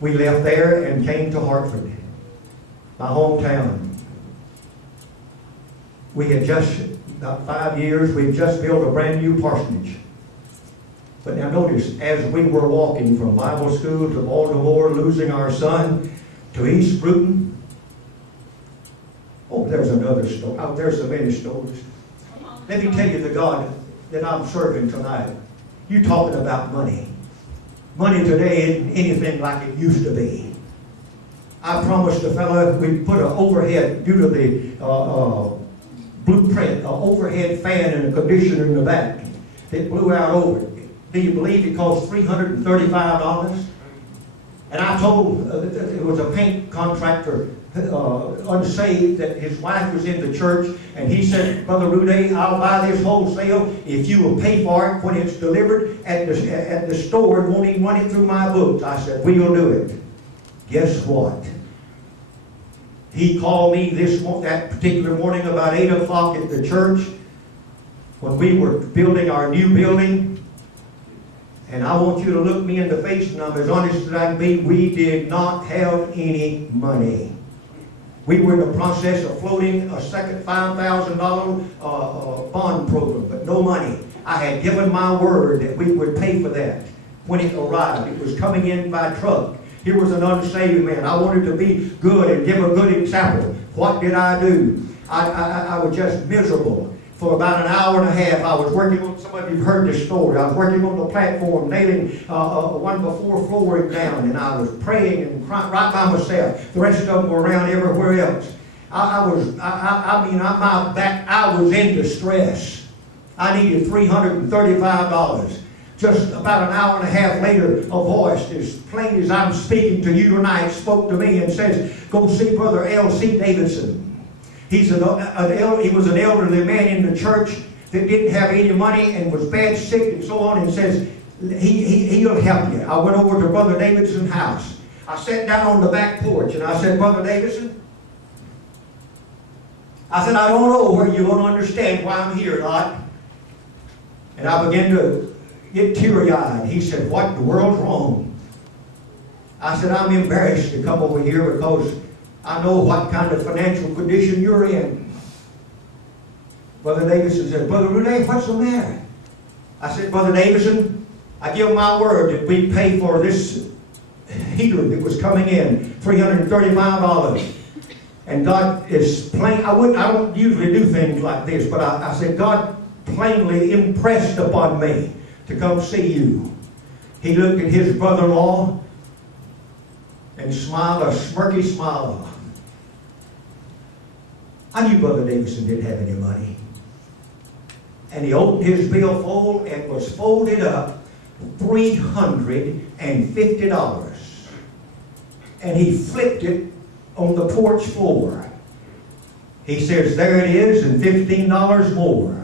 We left there and came to Hartford, my hometown. We had just, about 5 years, we'd just built a brand new parsonage. But now notice, as we were walking from Bible school to Baltimore, losing our son, to East Bruton. Oh, there's another story. Oh, there's so many stories. Let me tell you the God that I'm serving tonight. You're talking about money. Money today isn't anything like it used to be. I promised the fellow we'd put an overhead, due to the blueprint, an overhead fan and a conditioner in the back that blew out over it. Do you believe it cost $335? And I told, it was a paint contractor, unsaved, that his wife was in the church, and he said, Brother Rude, I'll buy this wholesale if you will pay for it when it's delivered at the store and won't even run it through my books. I said, we'll do it. Guess what? He called me that particular morning about 8 o'clock at the church when we were building our new building. And I want you to look me in the face, and I'm as honest as I can be. We did not have any money. We were in the process of floating a second $5,000 bond program, but no money. I had given my word that we would pay for that when it arrived. It was coming in by truck. Here was an unsaved man. I wanted to be good and give a good example. What did I do? I was just miserable. For about an hour and a half, I was working on, some of you have heard this story, I was working on the platform, nailing one before flooring down, and I was praying and crying right by myself. The rest of them were around everywhere else. I was in distress. I needed $335. Just about an hour and a half later, a voice, as plain as I'm speaking to you tonight, spoke to me and says, go see Brother L.C. Davidson. He was an elderly man in the church that didn't have any money and was bad sick and so on, and says, he'll help you. I went over to Brother Davidson's house. I sat down on the back porch and I said, Brother Davidson, I said, I don't know whether you're going to understand why I'm here or not. And I began to get teary-eyed. He said, what in the world's wrong? I said, I'm embarrassed to come over here because I know what kind of financial condition you're in. Brother Davidson said, Brother Rude, what's the matter? I said, Brother Davidson, I give my word that we pay for this heater that was coming in, $335. And God is plain. I don't usually do things like this, but I said, God plainly impressed upon me to come see you. He looked at his brother-in-law and smiled a smirky smile. I knew Brother Davidson didn't have any money. And he opened his billfold and was folded up $350. And he flipped it on the porch floor. He says, there it is, and $15 more.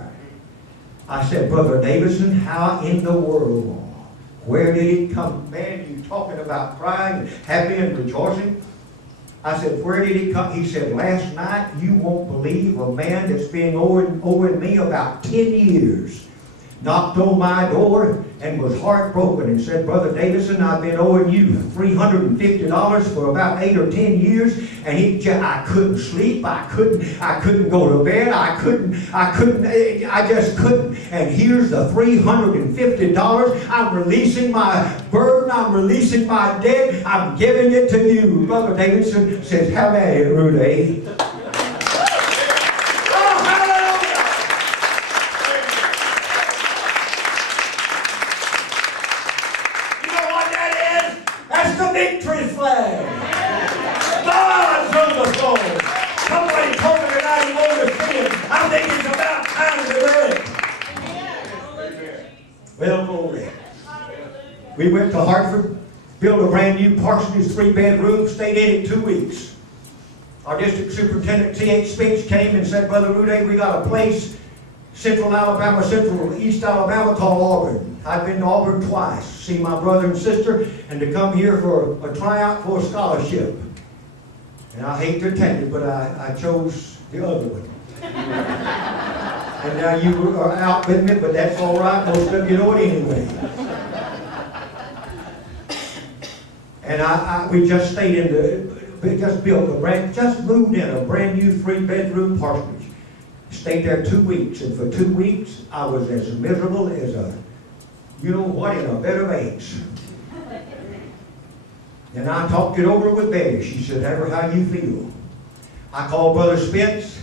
I said, Brother Davidson, how in the world? Where did it come? Man, you talking about crying, happy and rejoicing? I said, where did it come? He said, last night, you won't believe a man that's been owing me about 10 years knocked on my door and was heartbroken and said, Brother Davidson, I've been owing you $350 for about 8 or 10 years, and I couldn't sleep, I couldn't go to bed, I just couldn't. And here's the $350. I'm releasing my burden, I'm releasing my debt, I'm giving it to you. Brother Davidson says, have at it, Rudy. Victory flag. God's on the throne. Somebody told me tonight he wanted to see it. I think it's about time to do it. Well, glory. We went to Hartford, built a brand new parsonage, 3-bedroom, stayed in it 2 weeks. Our district superintendent, T.H. Spinks, came and said, Brother Rude, we got a place, Central East Alabama, called Auburn. I've been to Auburn twice, see my brother and sister, and to come here for a tryout for a scholarship. And I hate to tell you, but I chose the other one. And now you are out with me, but that's all right. Most of you know it anyway. And we just stayed we just moved in a brand new 3-bedroom parsonage. Stayed there 2 weeks, and for 2 weeks I was as miserable as you know what, in a bed of eggs. And I talked it over with Betty. She said, "Ever how you feel?" I called Brother Spence,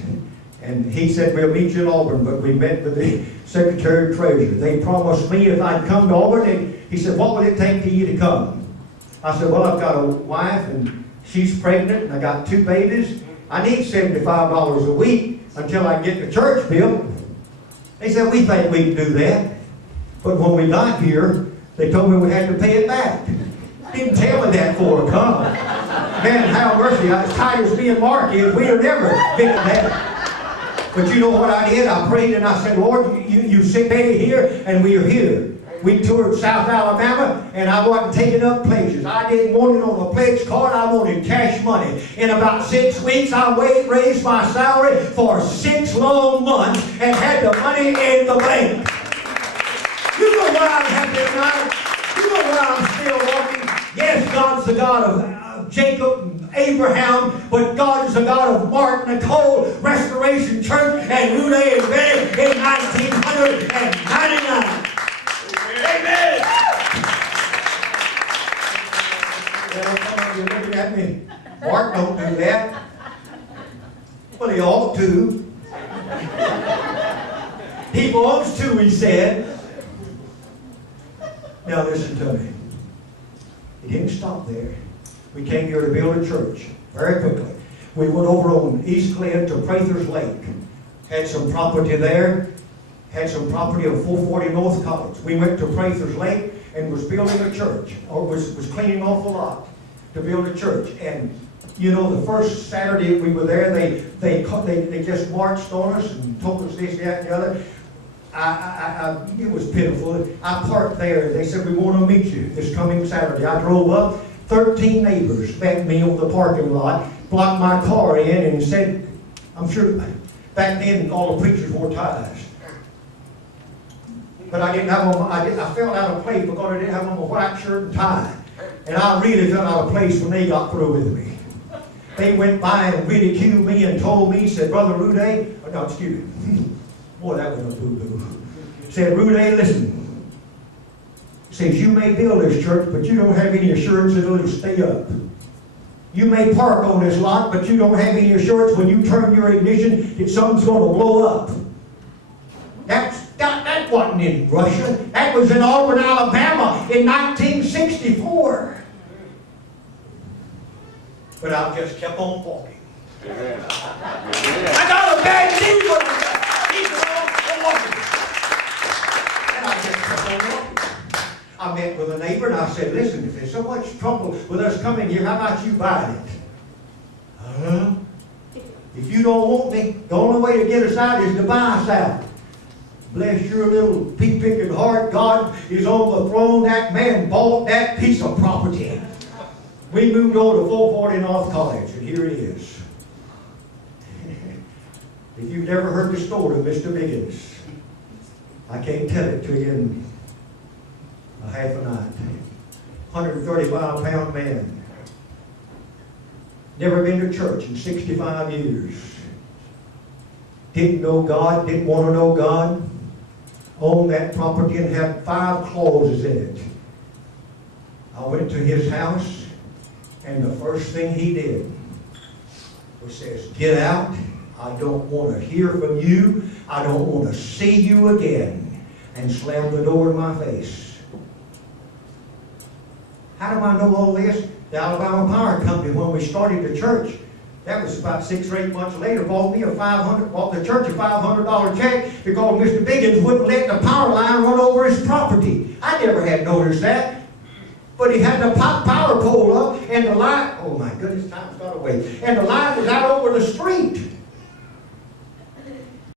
and he said, "We'll meet you in Auburn," but we met with the Secretary of Treasury. They promised me if I'd come to Auburn, and he said, "What would it take for you to come?" I said, "Well, I've got a wife, and she's pregnant, and I got 2 babies. I need $75 a week until I get the church built." They said, "We think we can do that." But when we got here, they told me we had to pay it back. Didn't tell me that before I come. Man, how mercy, as tight as me and Mark is, we'd have never been that. But you know what I did? I prayed and I said, "Lord, you sent Betty here, and we are here." We toured South Alabama, and I wasn't taking up pledges. I didn't want it on a pledge card. I wanted cash money. In about 6 weeks, I raised my salary for 6 long months and had the money in the bank. You know why I'm happy tonight? You know why I'm still walking? Yes, God's the God of Jacob and Abraham, but God is the God of Mark, Nicole, Restoration Church, and Rude and Betty in 1999. Amen. Well, some of you looking at me. Mark don't do that. Well, he ought to. He wants to, he said. Now listen to me. It didn't stop there. We came here to build a church very quickly. We went over on East Glen to Prather's Lake. Had some property there. Had some property on 440 North College. We went to Prather's Lake and was building a church, or was cleaning off a lot to build a church. And you know, the first Saturday we were there, they just marched on us and told us this, that, and the other. It was pitiful. I parked there. They said, "We want to meet you this coming Saturday." I drove up. 13 neighbors met me on the parking lot, blocked my car in, and said, I'm sure back then all the preachers wore ties. But I didn't have on. I felt out of place because I didn't have on a white shirt and tie. And I really felt out of place when they got through with me. They went by and ridiculed me and told me, said, "Brother Rude," no, excuse me. Boy, that was a boo-boo. Said, "Rude, listen." Says, "You may build this church, but you don't have any assurance that it'll stay up. You may park on this lot, but you don't have any assurance when you turn your ignition that something's going to blow up." That wasn't in Russia. That was in Auburn, Alabama in 1964. But I just kept on walking. I got a bad knee, but I'm walking. And I just kept on walking. I met with a neighbor and I said, "Listen, if there's so much trouble with us coming here, how about you buy it?" If you don't want me, the only way to get us out is to buy us out. Bless your little pea-picking heart. God is on the throne. That man bought that piece of property. We moved over to 440 North College, and here it is. If you've never heard the story of Mr. Biggins, I can't tell it to you in a half a night. 135-pound man. Never been to church in 65 years. Didn't know God, didn't want to know God. Owned that property and had 5 clauses in it. I went to his house, and the first thing he did was says, "Get out. I don't want to hear from you. I don't want to see you again." And slammed the door in my face. How do I know all this? The Alabama Power Company, when we started the church, that was about 6 or 8 months later, bought the church a $500 check because Mr. Biggins wouldn't let the power line run over his property. I never had noticed that. But he had the power pole up and the line, oh my goodness, time's got away. And the line was out over the street.